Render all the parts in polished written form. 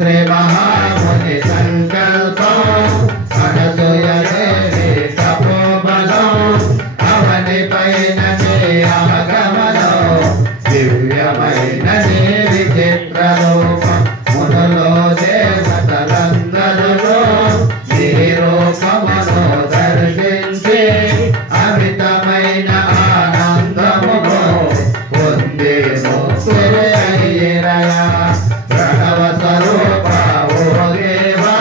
अत्रे महामुनि संकल्पं अनसूय देवी तपोबलं अवनिपैनने आगमनो दिव्यमैनने विचित्ररूपं मुनुलो देवतलंदरुलो निरूपमनो दर्शिंचे अमितమైన ఆనందముగో పొందేను శ్రేయయ్యరయా ప్రణవ స్వరూప ఓ దేవా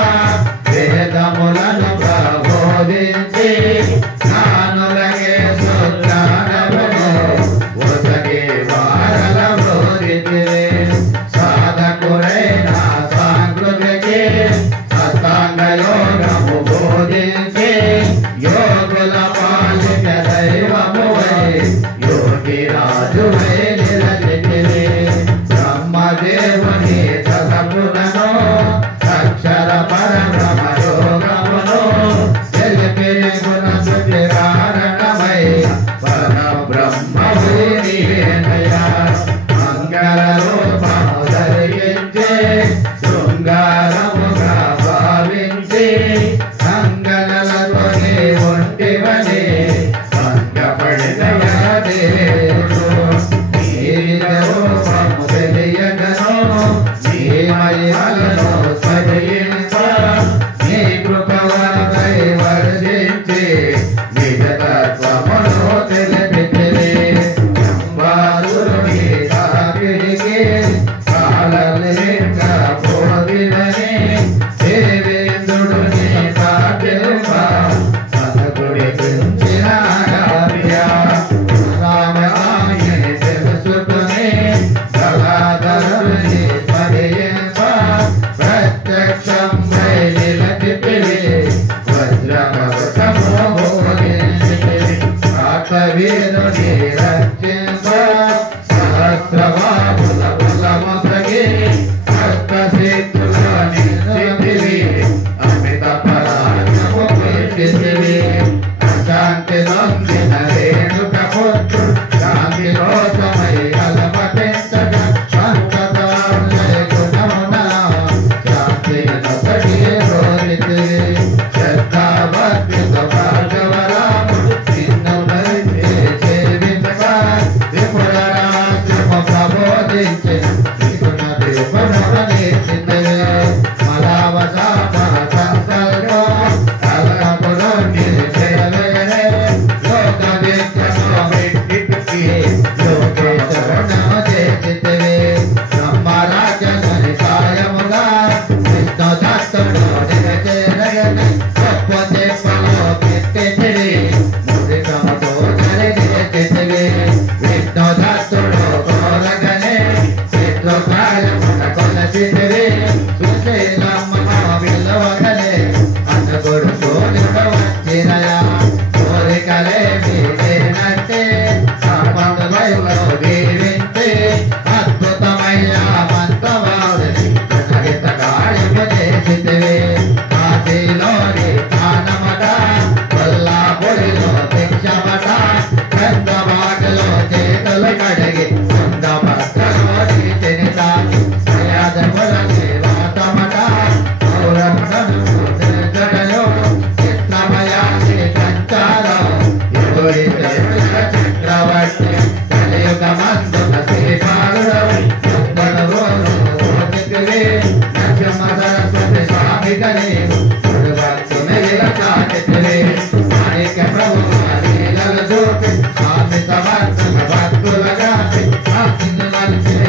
వేదములను ప్రబోధించి జ్ఞానులకే సుజ్ఞానమును ఒసగే వారల బోధితివే సాధకుడైన సాంకృతికి అష్టాంగ యోగము బోధించి యోగుల పాలిక దైవమువై యోగి రాజువై నిలచితివే బ్రహ్మదేవుని తలపునను అక్షర పరబ్రహ్మ యోగమును తెలిపిన గుణశుద్ధి కారణమై పరబ్రహ్మవే నీవేనయ్యా మంగళ రూపము ధరించి శృంగారముగా భావించి సంగనలతోనే ఒంటివని భంగపడినయా దేవుడు నీ రూపము తెలియగను నీ మహిమలను స్మరింప నీ కృపవరదై వర్షించి నిజ తత్వమును తెలిపితివే అంబాసురుని తాకిడికి కాలలేక బోధినని దేవేంద్రుడిని తాకిల్ప సనకుడి పెంచిన కార్య రామరాయని తెలుసుకుని కళాధరుని స్మరింప ప్రత్యక్షం నిలచితివి వజ్రకవచము బోధించితివి కాకవీరుని రక్షింప సహస్రబాహుల బలమొసగి అష్టసిద్ధుల నిలిచితివి అమిత పరాక్రమము పెంచితివి అశాంతి నొందిన రేణుక పుత్రు శాంతి కోసమై అలమటించగా సంతతాంజయ గుణమున శాంతి నొసగి కోరితివి శ్రద్ధాభక్తితో భార్గవరాముడు నిన్ను నడిచి సేవించగా విపుల రాజ్యము ప్రబోధించిన విగుణ దీపమును నేర్చితివి మలావసాప సంసర్గో అలకపుడు నిలిచేవేరే లోక విద్యను విడిపికి లోకేశ్వరును చేర్చితివి బ్రహ్మరాజసుని సాయముగా విష్ణు దత్తుడు నిలిచేరగని గొప్ప దీపంలో పెట్టితివి మురికముతో జరిగితివి విష్ణు దత్తుడు కోరగనే చిత్రకాయమున కొలచితివి సుశీలమ్మ విలువగనే అన్నగొడుకు వచ్చినయా కోరికలేమి లేనట్టే సంపదలో దీవించి అద్భుతమయ్య మంత్రవాదిని సంగీత గాయము చేసితివి కాశీలోని స్థానమట కొల్లాపూరిలో భిక్షమట చంద్రబాటలో చేతులు కడిగి కుందభద్రలో నీతినిత ప్రయాదముల నివాసమట పౌరములను జడలో చిత్రమయాన్ని సంచారం యుగుడి చక్రవర్తి కలియుగమందున శ్రీపాలుడవు యుద్ధనురోను ఓటితివి నరసింహ సరస్వతి స్వామిగా నీవు భక్తుని చాటితివి మాణిక్య ప్రభువు లీలలు చూపి స్వామి సమర్థన భక్తులుగా భక్తులు మలిచిన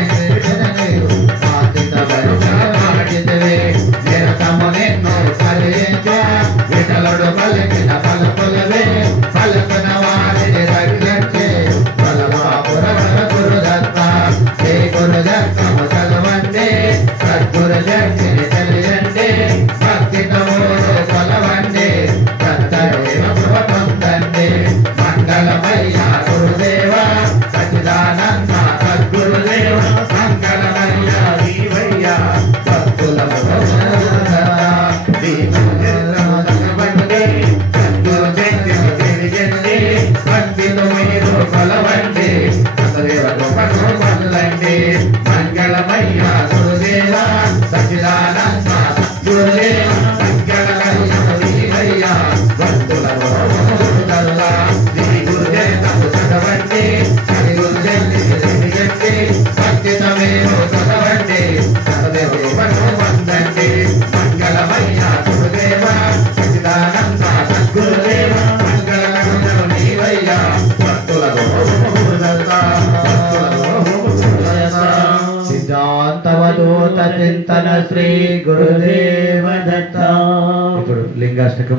నీవు ఆశిత భరితివి నిరతము నిన్ను ఫలించ విఠలుడు పలికిన పలుకులవే పలుకున వారిని రక్షించి బలవాపురవర గురుదత్త శ్రీ గురుదత్తము చదవండి సద్గురు శక్తిని తెలియండి భక్తితో కొలవండి దత్తదేవ కృప పొందండి మంగళమయ్య గురుదేవ సచిదానంద సద్గురుదేవ మంగళమయ్య దీవయ్య భక్తుల మంగళమయ్య గురుదేవ సచిదానంద శ్రీ గురుదేవ దత్త. ఇప్పుడు లింగాష్టకం